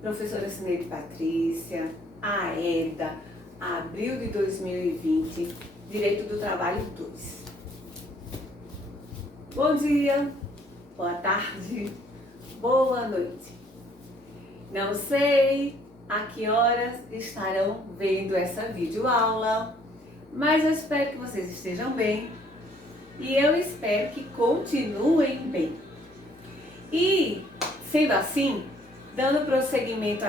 professora Cineide Patrícia, AEDA, abril de 2020, Direito do Trabalho 2. Bom dia, boa tarde, boa noite. Não sei a que horas estarão vendo essa videoaula, mas eu espero que vocês estejam bem e eu espero que continuem bem. E, sendo assim, dando prosseguimento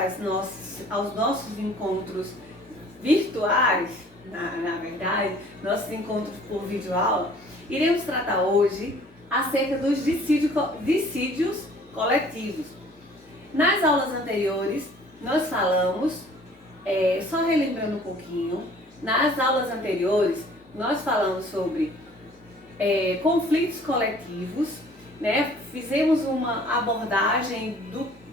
aos nossos encontros virtuais, na verdade, nossos encontros por videoaula, iremos tratar hoje acerca dos dissídios coletivos. Nas aulas anteriores, nós falamos, só relembrando um pouquinho, nas aulas anteriores, nós falamos sobre conflitos coletivos, né? Fizemos uma abordagem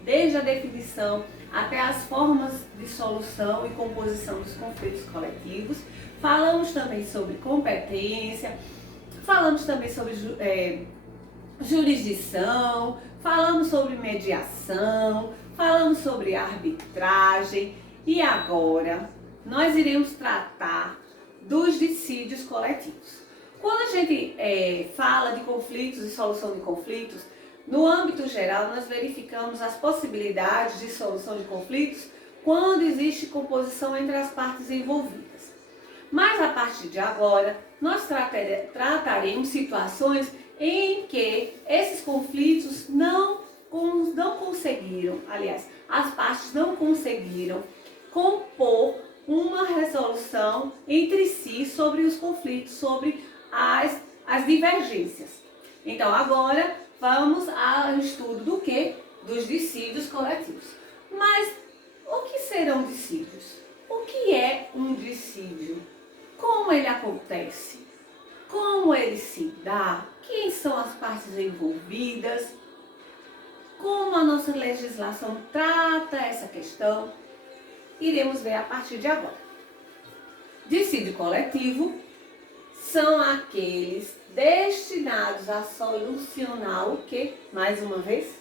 desde a definição até as formas de solução e composição dos conflitos coletivos. Falamos também sobre competência, falamos também sobre jurisdição, falamos sobre mediação, falamos sobre arbitragem e agora nós iremos tratar dos dissídios coletivos. Quando a gente fala de conflitos e solução de conflitos, no âmbito geral nós verificamos as possibilidades de solução de conflitos quando existe composição entre as partes envolvidas. Mas a partir de agora nós trataremos situações em que esses conflitos não conseguiram, aliás, as partes não conseguiram compor uma resolução entre si sobre os conflitos, sobre as divergências. Então agora vamos ao estudo do quê? Dos dissídios coletivos. Mas o que serão dissídios? O que é um dissídio? Como ele acontece? Como ele se dá? Quem são as partes envolvidas? Como a nossa legislação trata essa questão? Iremos ver a partir de agora. Dissídio coletivo são aqueles destinados a solucionar o quê? Mais uma vez?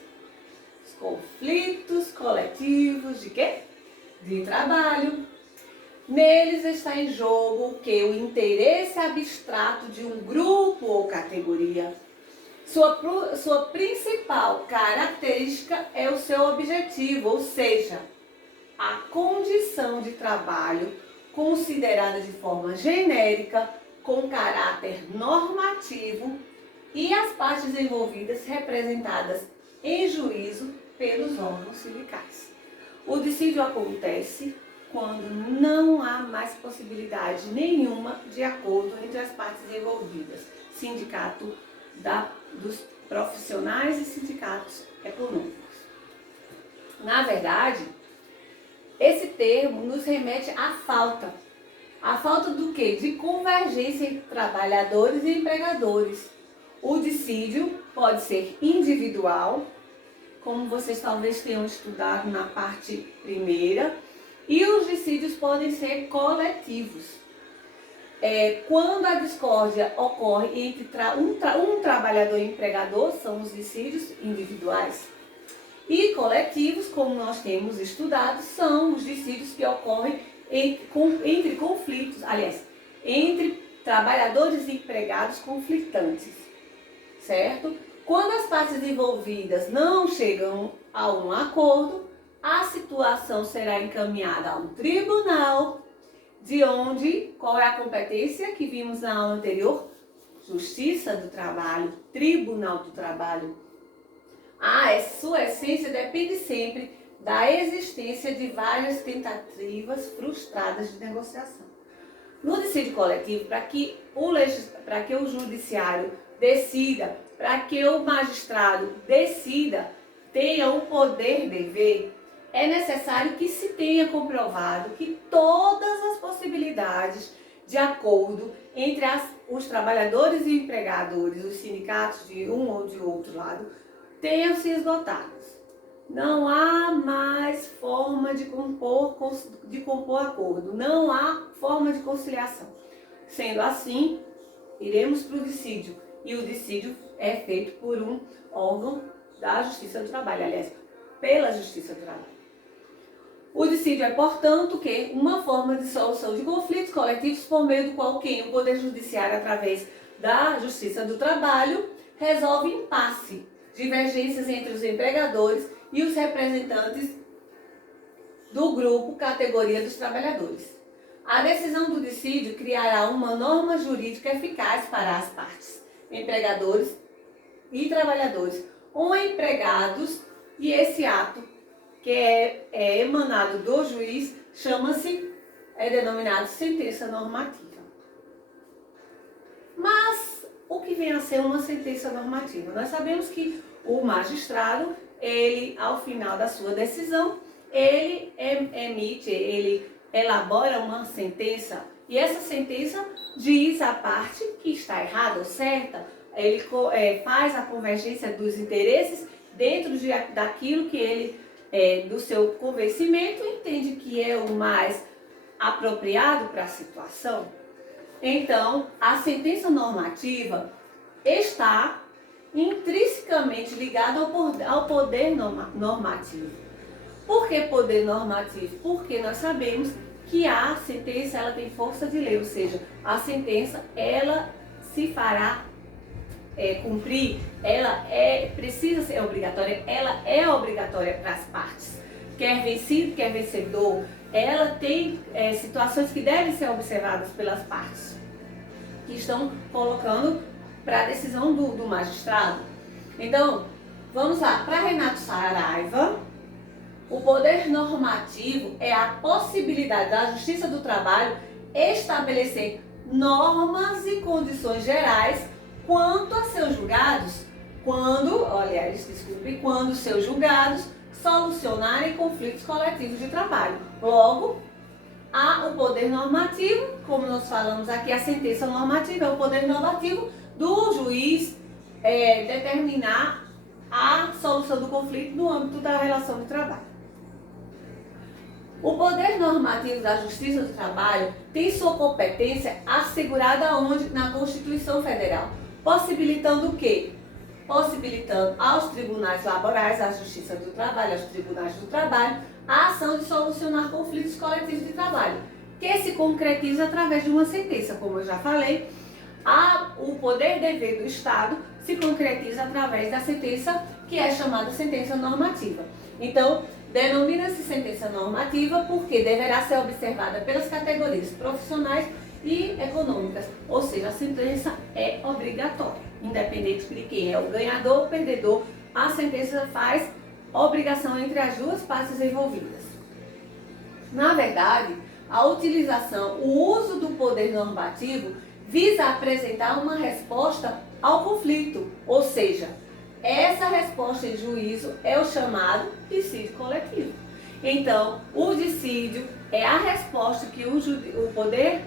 Os conflitos coletivos de quê? De trabalho. Neles está em jogo o quê? O interesse abstrato de um grupo ou categoria. Sua principal característica é o seu objetivo, ou seja, a condição de trabalho considerada de forma genérica, com caráter normativo e as partes envolvidas representadas em juízo pelos órgãos sindicais. O dissídio acontece quando não há mais possibilidade nenhuma de acordo entre as partes envolvidas, sindicato dos profissionais e sindicatos econômicos. Na verdade, esse termo nos remete à falta. A falta do quê? De convergência entre trabalhadores e empregadores. O dissídio pode ser individual, como vocês talvez tenham estudado na parte primeira, e os dissídios podem ser coletivos. Quando a discórdia ocorre entre um trabalhador e empregador, são os dissídios individuais. E coletivos, como nós temos estudado, são os dissídios que ocorrem entre conflitos, aliás, entre trabalhadores e empregados conflitantes, certo? Quando as partes envolvidas não chegam a um acordo, a situação será encaminhada a um tribunal, de onde, qual é a competência que vimos na aula anterior? Justiça do Trabalho, Tribunal do Trabalho. Sua essência depende sempre da existência de várias tentativas frustradas de negociação. No dissídio coletivo, para que o judiciário decida, para que o magistrado decida, tenha o poder de ver, é necessário que se tenha comprovado que todas as possibilidades de acordo entre os trabalhadores e empregadores, os sindicatos de um ou de outro lado, tenham se esgotado. Não há mais forma de compor acordo, não há forma de conciliação. Sendo assim, iremos para o dissídio. E o dissídio é feito por um órgão da Justiça do Trabalho, aliás, pela Justiça do Trabalho. O dissídio é, portanto, que uma forma de solução de conflitos coletivos por meio do qual o Poder Judiciário, através da Justiça do Trabalho, resolve impasse, divergências entre os empregadores e os representantes do grupo categoria dos trabalhadores. A decisão do dissídio criará uma norma jurídica eficaz para as partes, empregadores e trabalhadores ou empregados, e esse ato, que é emanado do juiz, é denominado sentença normativa. Mas o que vem a ser uma sentença normativa? Nós sabemos que o magistrado, ele, ao final da sua decisão, ele elabora uma sentença, e essa sentença diz à parte que está errada ou certa, ele faz a convergência dos interesses dentro daquilo que ele, do seu convencimento, entende que é o mais apropriado para a situação. Então, a sentença normativa está intrinsecamente ligada ao poder normativo. Por que poder normativo? Porque nós sabemos que a sentença ela tem força de lei, ou seja, a sentença ela se fará cumprir, ela precisa ser obrigatória, ela é obrigatória para as partes. Quer vencido, quer vencedor, ela tem situações que devem ser observadas pelas partes, que estão colocando para a decisão do magistrado. Então, vamos lá, para Renato Saraiva, o poder normativo é a possibilidade da Justiça do Trabalho estabelecer normas e condições gerais quanto a seus julgados, quando seus julgados solucionarem conflitos coletivos de trabalho. Logo, há o poder normativo, como nós falamos aqui, a sentença normativa é o poder normativo do juiz determinar a solução do conflito no âmbito da relação de trabalho. O poder normativo da Justiça do Trabalho tem sua competência assegurada onde? Na Constituição Federal, possibilitando o quê? Possibilitando aos tribunais laborais, à Justiça do Trabalho, aos tribunais do trabalho, a ação de solucionar conflitos coletivos de trabalho, que se concretiza através de uma sentença. Como eu já falei, o poder dever do Estado se concretiza através da sentença, que é chamada sentença normativa. Então, denomina-se sentença normativa porque deverá ser observada pelas categorias profissionais e econômicas, ou seja, a sentença é obrigatória, independente de quem é o ganhador ou perdedor, a sentença faz obrigação entre as duas partes envolvidas. Na verdade, a utilização, o uso do poder normativo visa apresentar uma resposta ao conflito, ou seja, essa resposta em juízo é o chamado dissídio coletivo. Então, o dissídio é a resposta que o poder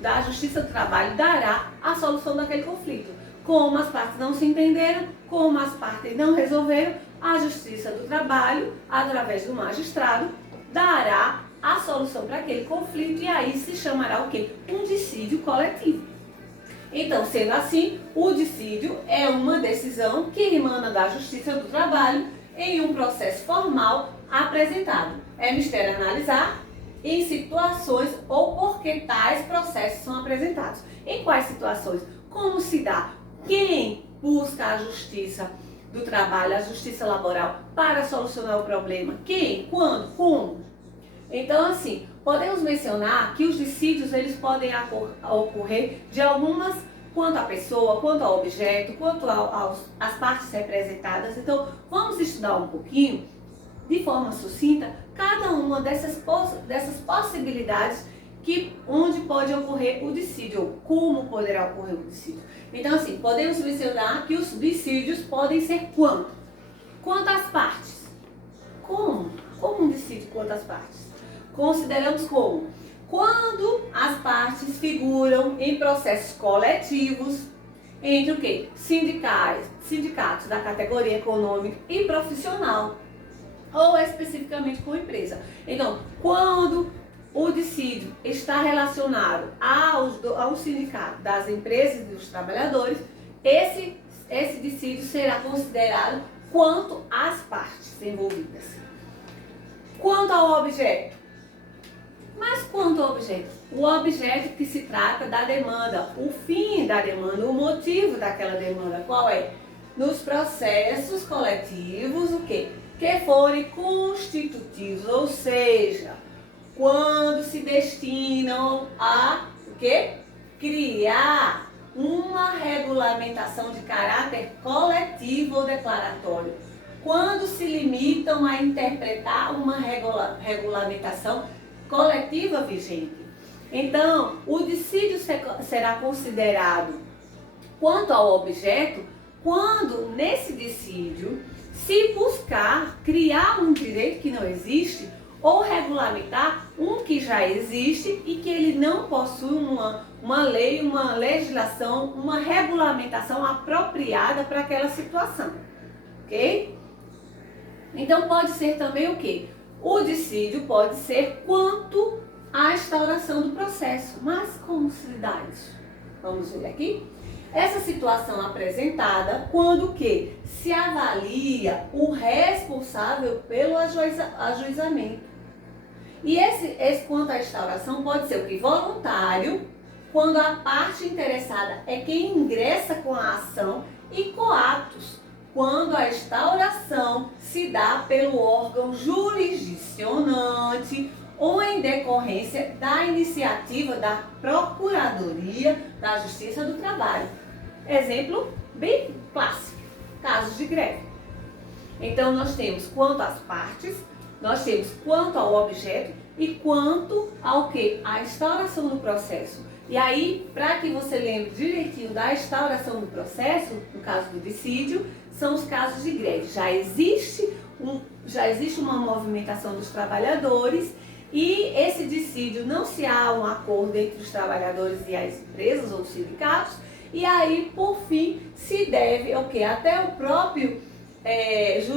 da Justiça do Trabalho dará à solução daquele conflito. Como as partes não se entenderam, como as partes não resolveram, a Justiça do Trabalho, através do magistrado, dará a solução para aquele conflito e aí se chamará o quê? Um dissídio coletivo. Então, sendo assim, o dissídio é uma decisão que emana da Justiça do Trabalho em um processo formal apresentado. É mistério analisar em situações ou por que tais processos são apresentados. Em quais situações? Como se dá? Quem busca a Justiça do Trabalho, a Justiça Laboral, para solucionar o problema? Quem? Quando? Como? Então, assim, podemos mencionar que os dissídios eles podem ocorrer de algumas, quanto à pessoa, quanto ao objeto, quanto às partes representadas. Então, vamos estudar um pouquinho, de forma sucinta, cada uma dessas possibilidades onde pode ocorrer o dissídio, ou como poderá ocorrer o dissídio. Então, assim, podemos mencionar que os dissídios podem ser quanto? Quanto às partes. Como? Como um dissídio quanto às partes? Consideramos como? Quando as partes figuram em processos coletivos entre o quê? Sindicatos da categoria econômica e profissional, ou especificamente com empresa. Então, quando o dissídio está relacionado ao sindicato das empresas e dos trabalhadores, esse dissídio será considerado quanto às partes envolvidas. Quanto ao objeto? Mas quanto ao objeto? O objeto que se trata da demanda, o fim da demanda, o motivo daquela demanda, qual é? Nos processos coletivos, o quê? Que forem constitutivos, ou seja, quando se destinam a o quê? Criar uma regulamentação de caráter coletivo ou declaratório. Quando se limitam a interpretar uma regulamentação coletiva vigente. Então, o dissídio será considerado quanto ao objeto quando nesse dissídio se buscar criar um direito que não existe ou regulamentar um que já existe e que ele não possui uma lei, uma legislação, uma regulamentação apropriada para aquela situação, ok? Então pode ser também o quê? O dissídio pode ser quanto à instauração do processo. Mas como se dá isso? Vamos ver aqui. Essa situação apresentada quando que se avalia o responsável pelo ajuizamento. E esse quanto à instauração pode ser o que? Voluntário, quando a parte interessada é quem ingressa com a ação, e coatos, quando a instauração se dá pelo órgão jurisdicionante ou em decorrência da iniciativa da Procuradoria da Justiça do Trabalho. Exemplo bem clássico, casos de greve. Então nós temos quanto às partes, nós temos quanto ao objeto e quanto ao que? A instauração do processo. E aí, para que você lembre direitinho da instauração do processo, no caso do dissídio, são os casos de greve. Já existe uma movimentação dos trabalhadores e esse dissídio não se há um acordo entre os trabalhadores e as empresas ou sindicatos, e aí, por fim, se deve o quê? Até o próprio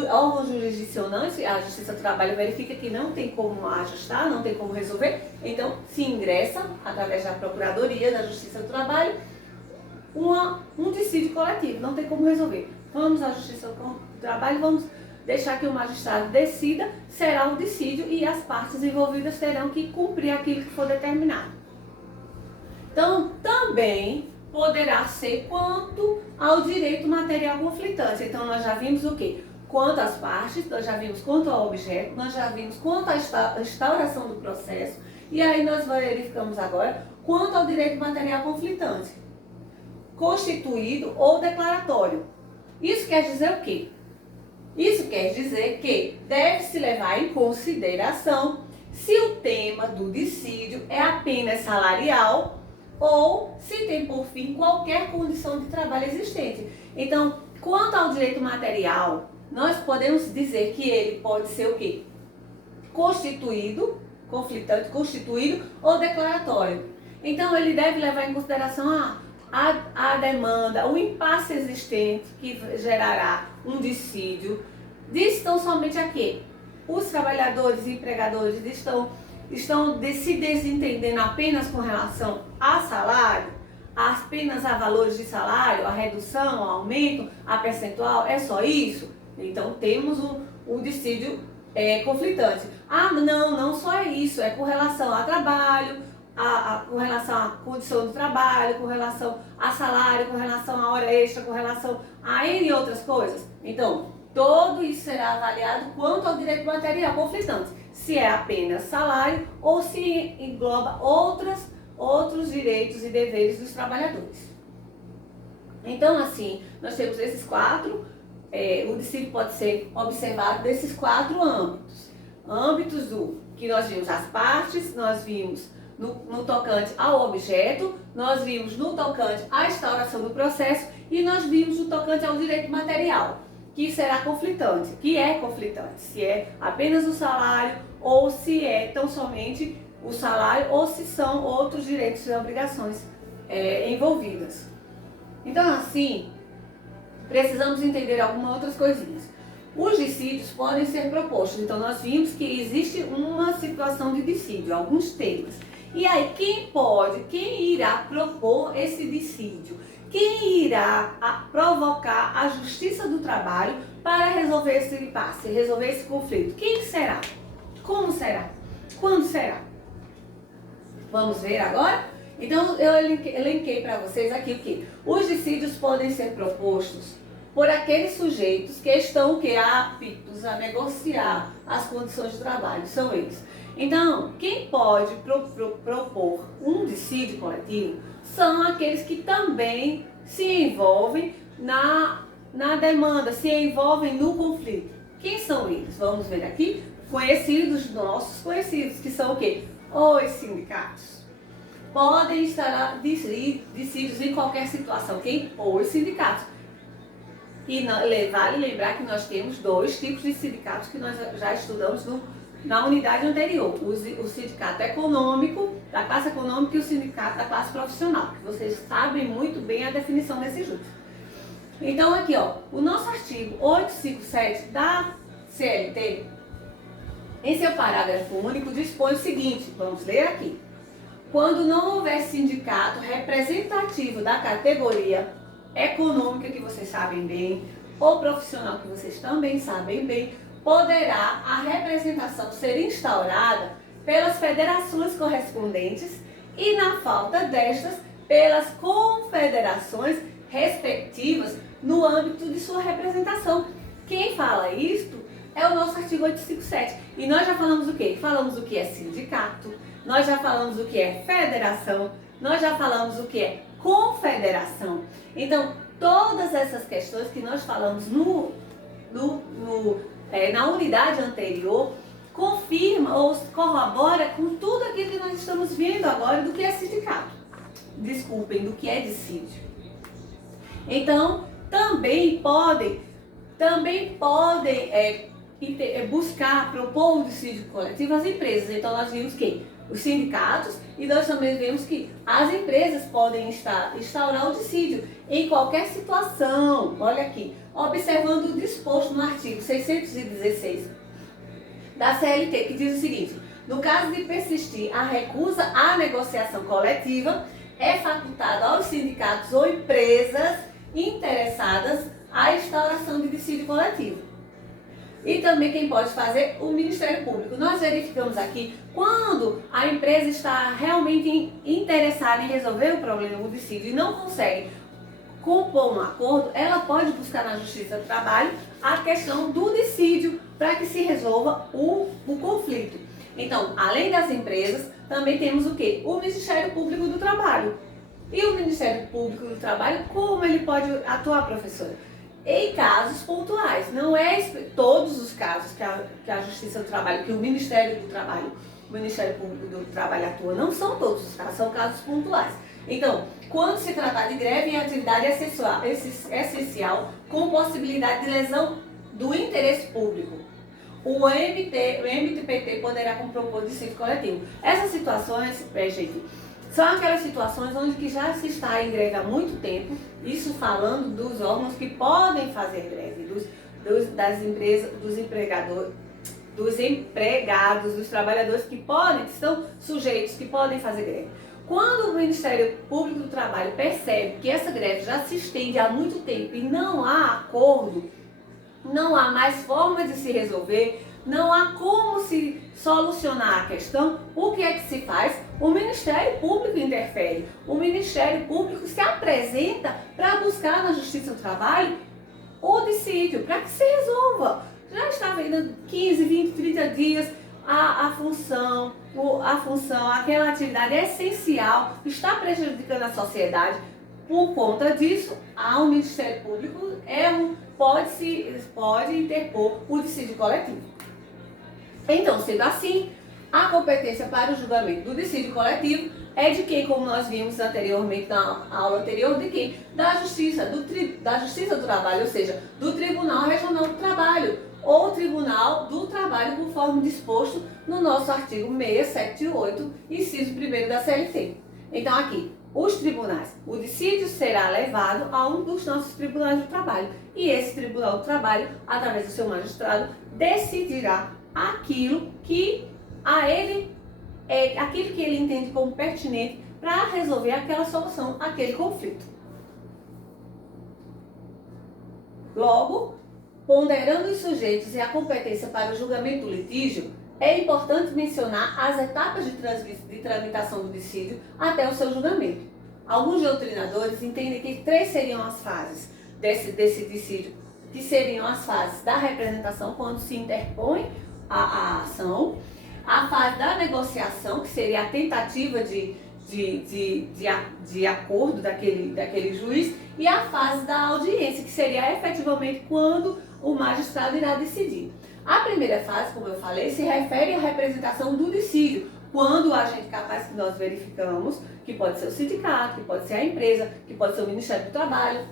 órgão jurisdicionante, a Justiça do Trabalho verifica que não tem como ajustar, não tem como resolver, então se ingressa, através da Procuradoria da Justiça do Trabalho, um dissídio coletivo, não tem como resolver. Vamos à Justiça do Trabalho, vamos deixar que o magistrado decida, será um dissídio e as partes envolvidas terão que cumprir aquilo que for determinado. Então, também poderá ser quanto ao direito material conflitante. Então, nós já vimos o quê? Quanto às partes, nós já vimos quanto ao objeto, nós já vimos quanto à instauração do processo, e aí nós verificamos agora quanto ao direito material conflitante, constituído ou declaratório. Isso quer dizer o quê? Isso quer dizer que deve-se levar em consideração se o tema do dissídio é apenas salarial ou se tem por fim qualquer condição de trabalho existente. Então, quanto ao direito material, nós podemos dizer que ele pode ser o quê? Constituído, conflitante, constituído ou declaratório. Então, ele deve levar em consideração a demanda, o impasse existente que gerará um dissídio. Diz tão somente a quê? Os trabalhadores e empregadores estão se desentendendo apenas com relação a salário, apenas a valores de salário, a redução, o aumento, a percentual, é só isso? Então temos o dissídio conflitante. Ah, não só é isso, é com relação a trabalho, com relação à condição do trabalho, com relação a salário, com relação a hora extra, com relação a N outras coisas. Então, todo isso será avaliado quanto ao direito material conflitante. Se é apenas salário ou se engloba outros direitos e deveres dos trabalhadores. Então, assim, nós temos esses quatro, o dissídio pode ser observado desses quatro âmbitos. Âmbitos do que nós vimos as partes, nós vimos no tocante ao objeto, nós vimos no tocante à instauração do processo e nós vimos no tocante ao direito material, que será conflitante, que é conflitante, se é apenas o salário ou se é tão somente o salário ou se são outros direitos e obrigações envolvidas. Então, assim, precisamos entender algumas outras coisinhas. Os dissídios podem ser propostos, então nós vimos que existe uma situação de dissídio, alguns temas. E aí, quem irá propor esse dissídio? Quem irá provocar a Justiça do Trabalho para resolver esse impasse, resolver esse conflito? Quem será? Como será? Quando será? Vamos ver agora? Então, eu elenquei para vocês aqui o que? Os dissídios podem ser propostos por aqueles sujeitos que estão aptos a negociar as condições de trabalho, são eles. Então, quem pode propor um dissídio coletivo são aqueles que também se envolvem na demanda, se envolvem no conflito. Quem são eles? Vamos ver aqui. Conhecidos, nossos conhecidos, que são o quê? Os sindicatos. Podem estar dissídios em qualquer situação. Quem? Os sindicatos. E vale lembrar que nós temos dois tipos de sindicatos que nós já estudamos na unidade anterior. O sindicato econômico, da classe econômica, e o sindicato da classe profissional. Que vocês sabem muito bem a definição desses dois. Então aqui, ó, o nosso artigo 857 da CLT, em seu parágrafo único, dispõe o seguinte, vamos ler aqui. Quando não houver sindicato representativo da categoria econômica, que vocês sabem bem, ou profissional, que vocês também sabem bem, poderá a representação ser instaurada pelas federações correspondentes e, na falta destas, pelas confederações respectivas no âmbito de sua representação. Quem fala isto é o nosso artigo 857. E nós já falamos o quê? Falamos o que é sindicato, nós já falamos o que é federação, nós já falamos o que é confederação. Então, todas essas questões que nós falamos na unidade anterior, confirma ou corrobora com tudo aquilo que nós estamos vendo agora do que é sindicato. Desculpem, do que é dissídio. Então, também podem buscar, propor um dissídio coletivo às empresas. Então, nós vimos que os sindicatos e nós também vemos que as empresas podem instaurar o dissídio em qualquer situação. Olha aqui, observando o disposto no artigo 616 da CLT, que diz o seguinte: no caso de persistir a recusa à negociação coletiva, é facultado aos sindicatos ou empresas interessadas a instauração de dissídio coletivo. E também quem pode fazer? O Ministério Público. Nós verificamos aqui, quando a empresa está realmente interessada em resolver o problema do dissídio e não consegue compor um acordo, ela pode buscar na Justiça do Trabalho a questão do dissídio para que se resolva o conflito. Então, além das empresas, também temos o quê? O Ministério Público do Trabalho. E o Ministério Público do Trabalho, como ele pode atuar, professora? Em casos pontuais. Não é todos os casos que a Justiça do Trabalho, que o Ministério do Trabalho, o Ministério Público do Trabalho atua, não são todos os casos, são casos pontuais. Então, quando se tratar de greve em atividade essencial com possibilidade de lesão do interesse público, o MTPT poderá propor dissídio coletivo. Essas situações, gente, são aquelas situações onde que já se está em greve há muito tempo, isso falando dos órgãos que podem fazer greve, das empresas, dos empregadores, dos empregados, dos trabalhadores que são sujeitos, que podem fazer greve. Quando o Ministério Público do Trabalho percebe que essa greve já se estende há muito tempo e não há acordo, não há mais forma de se resolver, não há como se solucionar a questão, o que é que se faz? O Ministério Público interfere. O Ministério Público se apresenta para buscar na Justiça do Trabalho o dissídio, para que se resolva. Já está vendo 15, 20, 30 dias a função, aquela atividade essencial, está prejudicando a sociedade. Por conta disso, o Ministério Público pode interpor o dissídio coletivo. Então, sendo assim, a competência para o julgamento do dissídio coletivo é de quem, como nós vimos anteriormente na aula anterior, de quem? Da Justiça do Trabalho, ou seja, do Tribunal Regional do Trabalho, ou Tribunal do Trabalho, conforme disposto no nosso artigo 678, inciso 1º da CLT. Então, aqui, os tribunais, o dissídio será levado a um dos nossos tribunais do trabalho, e esse Tribunal do Trabalho, através do seu magistrado, decidirá aquilo que ele entende como pertinente para resolver aquela solução, aquele conflito. Logo, ponderando os sujeitos e a competência para o julgamento do litígio, é importante mencionar as etapas de tramitação do dissídio até o seu julgamento. Alguns doutrinadores entendem que 3 seriam as fases desse dissídio, que seriam as fases da representação, quando se interpõe a ação, a fase da negociação, que seria a tentativa de acordo daquele juiz, e a fase da audiência, que seria efetivamente quando o magistrado irá decidir. A primeira fase, como eu falei, se refere à representação do dissídio, quando o agente capaz que nós verificamos, que pode ser o sindicato, que pode ser a empresa, que pode ser o Ministério do Trabalho,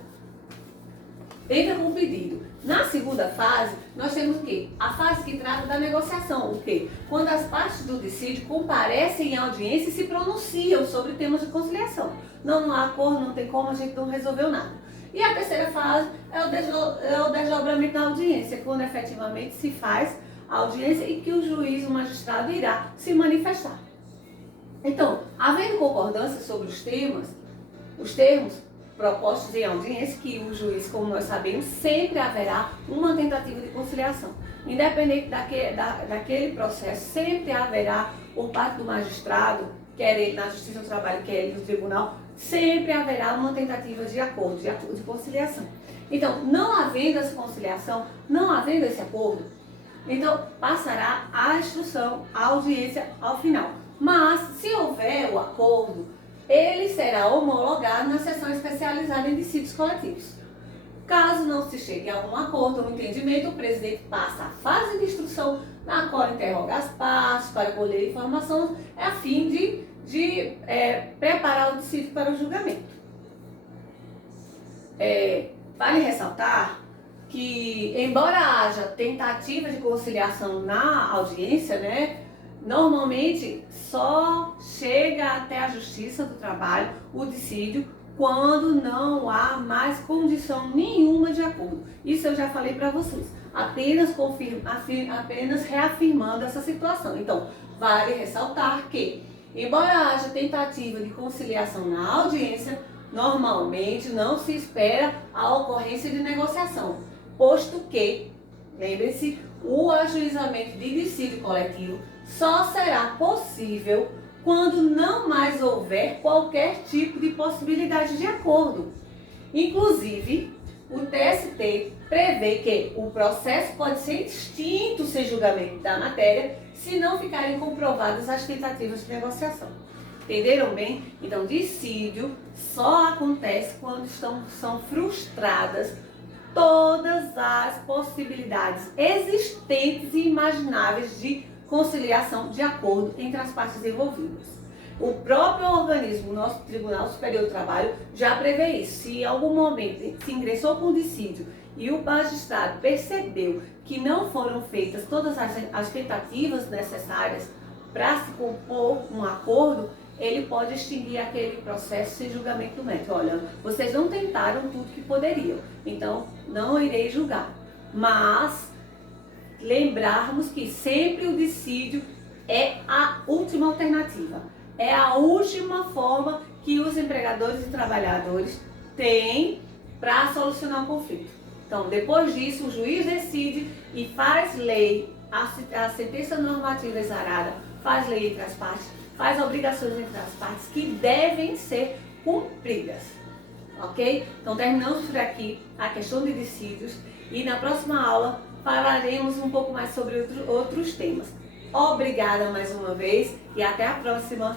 entra com o pedido. Na segunda fase, nós temos o quê? A fase que trata da negociação, o quê? Quando as partes do dissídio comparecem em audiência e se pronunciam sobre temas de conciliação. Não há acordo, não tem como, a gente não resolveu nada. E a terceira fase é o desdobramento da audiência, quando efetivamente se faz a audiência e que o juiz, o magistrado, irá se manifestar. Então, havendo concordância sobre os termos propostos em audiência, que o juiz, como nós sabemos, sempre haverá uma tentativa de conciliação. Independente daquele processo, sempre haverá, por parte do magistrado, quer ele na Justiça do Trabalho, quer ele no tribunal, sempre haverá uma tentativa de acordo, de conciliação. Então, não havendo essa conciliação, não havendo esse acordo, então passará a instrução, a audiência ao final. Mas, se houver o acordo, ele será homologado na sessão especializada em dissídios coletivos. Caso não se chegue a um acordo ou um entendimento, o presidente passa a fase de instrução, na qual interroga as partes para colher informações, a fim de preparar o dissídio para o julgamento. Vale ressaltar que, embora haja tentativa de conciliação na audiência, normalmente só chega até a Justiça do Trabalho o dissídio quando não há mais condição nenhuma de acordo. Isso eu já falei para vocês, apenas reafirmando essa situação. Então, vale ressaltar que, embora haja tentativa de conciliação na audiência, normalmente não se espera a ocorrência de negociação, posto que, lembre-se, o ajuizamento de dissídio coletivo só será possível quando não mais houver qualquer tipo de possibilidade de acordo. Inclusive, o TST prevê que o processo pode ser extinto sem julgamento da matéria se não ficarem comprovadas as tentativas de negociação. Entenderam bem? Então, dissídio só acontece quando são frustradas todas as possibilidades existentes e imagináveis de conciliação de acordo entre as partes envolvidas. O próprio organismo, nosso Tribunal Superior do Trabalho, já prevê isso. Se em algum momento se ingressou com dissídio e o magistrado percebeu que não foram feitas todas as tentativas necessárias para se compor um acordo, ele pode extinguir aquele processo sem julgamento do mérito. Olha, vocês não tentaram tudo que poderiam, então não irei julgar. Mas lembrarmos que sempre o dissídio é a última alternativa, é a última forma que os empregadores e trabalhadores têm para solucionar o conflito. Então, depois disso, o juiz decide e faz lei, a sentença normativa exarada faz lei entre as partes, faz obrigações entre as partes que devem ser cumpridas. Ok? Então, terminamos por aqui a questão de dissídios e na próxima aula falaremos um pouco mais sobre outros temas. Obrigada mais uma vez e até a próxima!